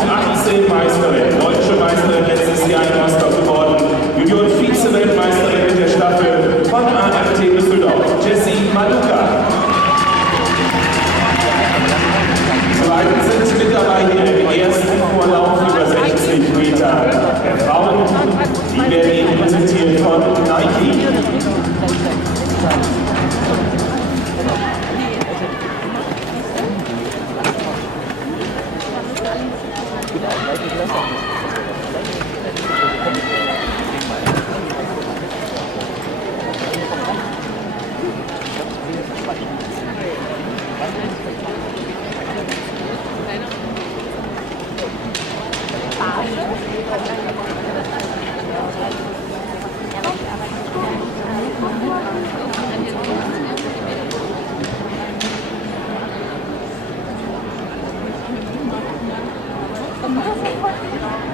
U18-Meisterin, deutsche Meisterin letztes Jahr in Rostock geworden, Junioren-Vize-Weltmeisterin mit der Staffel von AFT Düsseldorf, Jessie Maluka. Zweitens sind mit dabei hier im ersten Vorlauf über 60 Meter der Frauen. Die werden Ihnen präsentiert von Nike. Thank you.